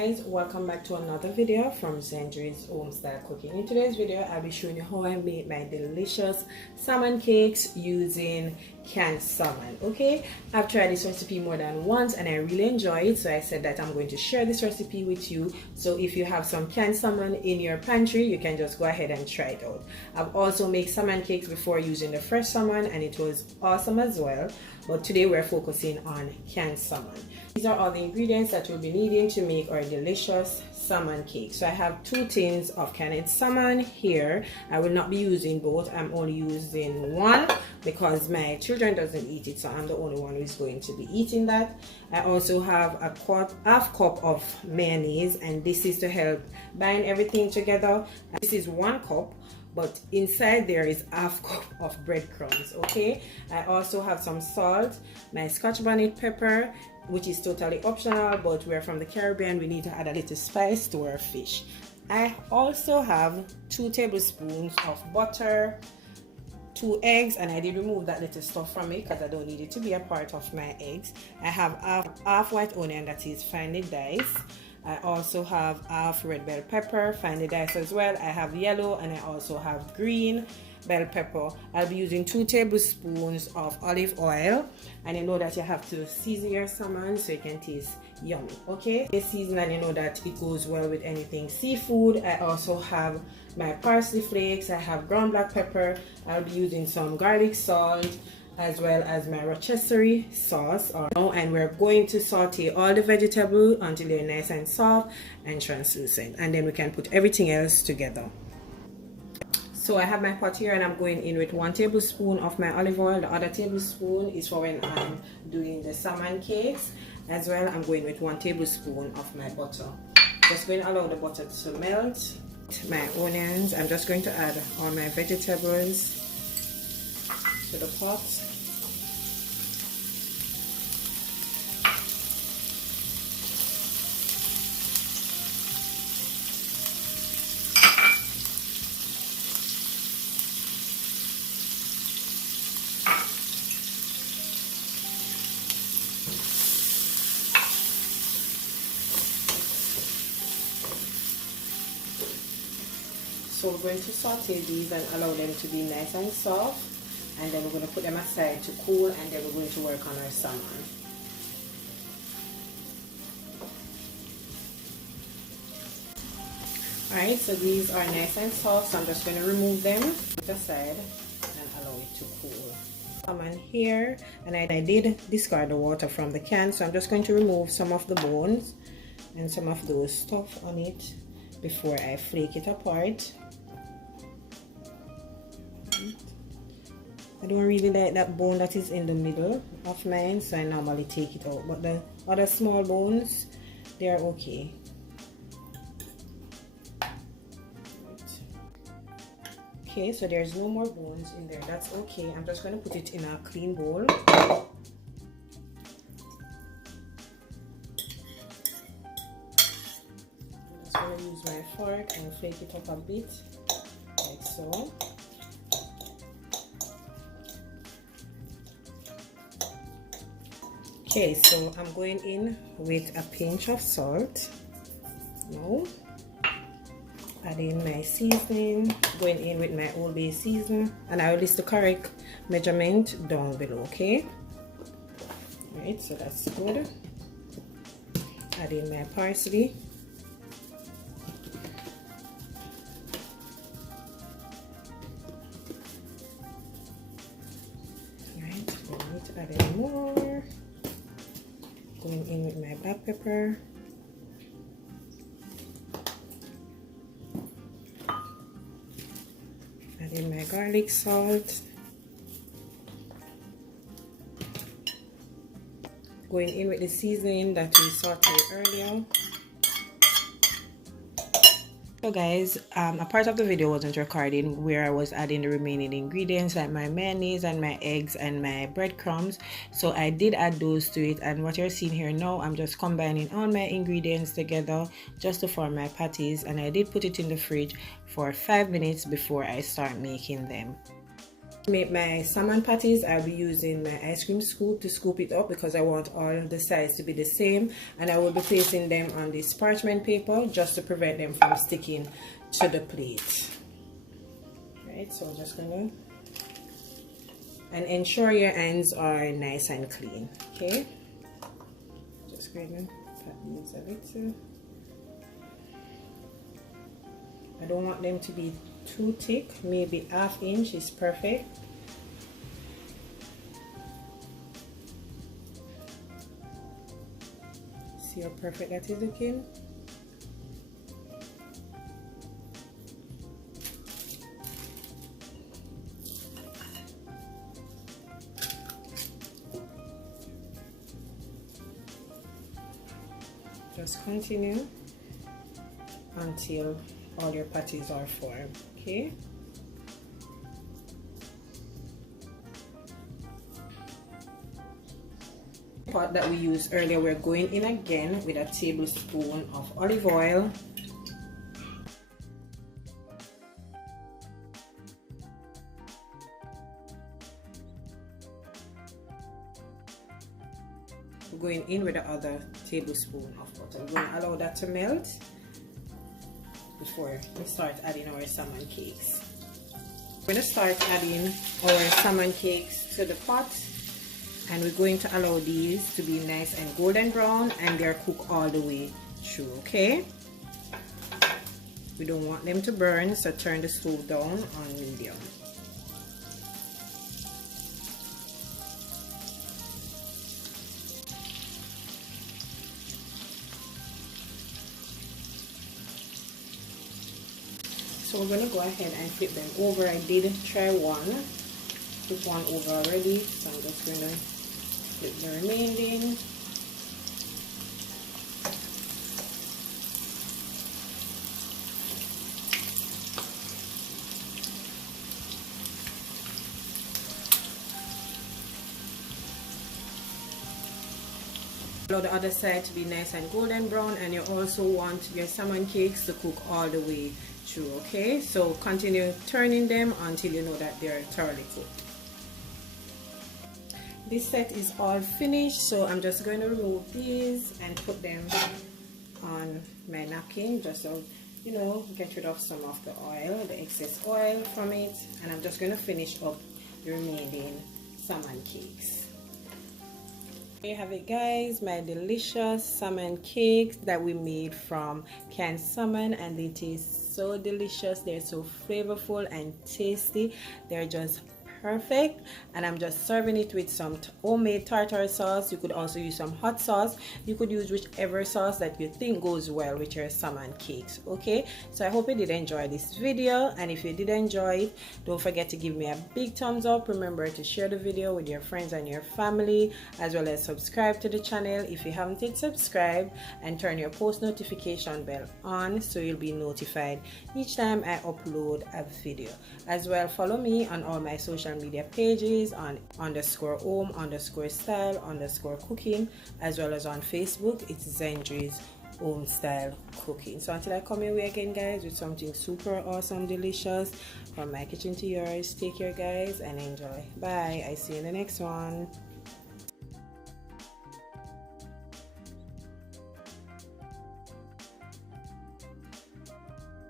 guys, welcome back to another video from Zendri's Home Style Cooking. In today's video I'll be showing you how I made my delicious salmon cakes using canned salmon. Okay, I've tried this recipe more than once and I really enjoy it, so I said that I'm going to share this recipe with you. So if you have some canned salmon in your pantry, you can just go ahead and try it out. I've also made salmon cakes before using the fresh salmon and it was awesome as well, but today we're focusing on canned salmon. These are all the ingredients that you'll be needing to make our delicious salmon cake. So I have 2 tins of canned salmon here. I will not be using both. I'm only using one because my children doesn't eat it, so I'm the only one who is going to be eating that. I also have a half cup of mayonnaise, and this is to help bind everything together. This is 1 cup, but inside there is half cup of breadcrumbs. Okay, I also have some salt, my Scotch bonnet pepper, which is totally optional, but we're from the Caribbean, we need to add a little spice to our fish. I also have 2 tablespoons of butter, 2 eggs, and I did remove that little stuff from it because I don't need it to be a part of my eggs. I have half white onion that is finely diced. I also have half red bell pepper, finely diced as well. I have yellow and I also have green bell pepper. I'll be using 2 tablespoons of olive oil, and you know that you have to season your salmon so it can taste yummy. Okay, this season, and you know that it goes well with anything seafood. I also have my parsley flakes, I have ground black pepper, I'll be using some garlic salt as well as my rotisserie sauce, and we're going to saute all the vegetables until they're nice and soft and translucent, and then we can put everything else together. So I have my pot here and I'm going in with 1 tablespoon of my olive oil. The other tablespoon is for when I'm doing the salmon cakes. As well, I'm going with 1 tablespoon of my butter. Just going to allow the butter to melt. My onions, I'm just going to add all my vegetables to the pot. So we're going to saute these and allow them to be nice and soft, and then we're going to put them aside to cool, and then we're going to work on our salmon. Alright, so these are nice and soft, so I'm just going to remove them, put aside, and allow it to cool. Salmon here, and I did discard the water from the can, so I'm just going to remove some of the bones and some of those stuff on it before I flake it apart. I don't really like that bone that is in the middle of mine, so I normally take it out, but the other small bones, they are okay. Okay, so there's no more bones in there, that's okay. I'm just going to put it in a clean bowl. I'm just going to use my fork and flake it up a bit, like so. Okay, so I'm going in with a pinch of salt. Now, adding my seasoning, going in with my Old Bay season, and I will list the correct measurement down below, okay? Alright, so that's good. Adding my parsley. Alright, I need to add in more. Going in with my black pepper. Adding my garlic salt. Going in with the seasoning that we sauteed earlier. So guys, a part of the video wasn't recording where I was adding the remaining ingredients like my mayonnaise and my eggs and my breadcrumbs. So I did add those to it, and what you're seeing here now, I'm just combining all my ingredients together just to form my patties, and I did put it in the fridge for 5 minutes before I start making them. To make my salmon patties, I'll be using my ice cream scoop to scoop it up because I want all the sides to be the same, and I will be placing them on this parchment paper just to prevent them from sticking to the plate. Right, so I'm just gonna, and ensure your ends are nice and clean. Okay, just gonna pat these a bit. I don't want them to be too thick, maybe ½ inch is perfect. See how perfect that is looking? Just continue until all your patties are formed. Okay, pot that we used earlier, we're going in again with a tablespoon of olive oil, we're going in with the other tablespoon of butter. We're going to allow that to melt before we start adding our salmon cakes. We're going to start adding our salmon cakes to the pot, and we're going to allow these to be nice and golden brown and they're cooked all the way through. Okay, we don't want them to burn, so turn the stove down on medium. So we're going to go ahead and flip them over. I did try flip one over already, so I'm just going to flip the remaining. Allow the other side to be nice and golden brown, and you also want your salmon cakes to cook all the way through. Okay, so continue turning them until you know that they're thoroughly cooked. This set is all finished, so I'm just going to remove these and put them on my napkin just so you know, get rid of some of the oil, the excess oil from it, and I'm just going to finish up the remaining salmon cakes. Here you have it, guys, my delicious salmon cakes that we made from canned salmon, and they taste so delicious. They're so flavorful and tasty. They're just perfect, and I'm just serving it with some homemade tartar sauce. You could also use some hot sauce. You could use whichever sauce that you think goes well with your salmon cakes. Okay, so I hope you did enjoy this video, and if you did enjoy it, don't forget to give me a big thumbs up. Remember to share the video with your friends and your family, as well as subscribe to the channel if you haven't yet subscribed, and turn your post notification bell on so you'll be notified each time I upload a video. As well, follow me on all my social media pages on _home _style _cooking, as well as on Facebook. It's Zendri's Home Style Cooking. So until I come your way again, guys, with something super awesome, delicious, from my kitchen to yours, take care, guys, and enjoy. Bye. I see you in the next one.